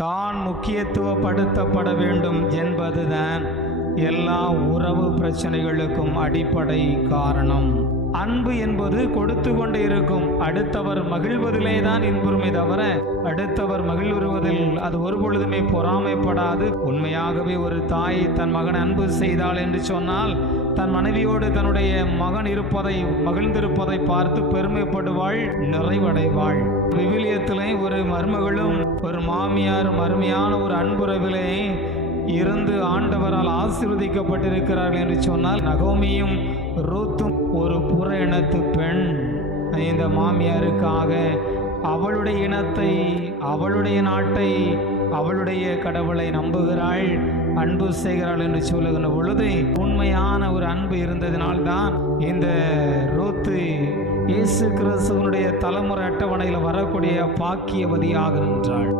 தான் முக்கியத்துவப்படுத்தப்பட வேண்டும் என்பதுதான் எல்லா உறவு பிரச்சனைகளுக்கும் அடிப்படை காரணம். அன்பு என்பது கொடுத்து கொண்டே இருக்கும். அடுத்தவர் மகிழ்வதிலே தான் இன்புறுமே தவிர அடுத்தவர் மகிழ்வுறுவதில் அது ஒரு பொழுதுமே பொறாமைப்படாது. உண்மையாகவே ஒரு தாய் தன் மகன் அன்பு செய்தாள் என்று சொன்னால் தன் மனைவியோடு தன்னுடைய மகன் இருப்பதை மகிழ்ந்திருப்பதை பார்த்து பெருமைப்படுவாள் நிறைவடைவாள். விவிலியத்திலே ஒரு மருமகளும் ஒரு மாமியாரும் அருமையான ஒரு அன்புறவிலே இருந்து ஆண்டவரால் ஆசிர்வதிக்கப்பட்டிருக்கிறார்கள் என்று சொன்னால் நகோமியும் ரூத்தும் மாமியாருக்காக அவளுடைய இனத்தை அவளுடைய நாட்டை அவளுடைய கடவுளை நம்புகிறாள். அன்பு செய்கிறாள் என்று சொல்லுகின்ற பொழுது உண்மையான ஒரு அன்பு இருந்ததினால்தான் இந்த ரோத்து இயேசு கிறிஸ்துவனுடைய தலைமுறை அட்டவணையில் வரக்கூடிய பாக்கியவதியாக நின்றாள்.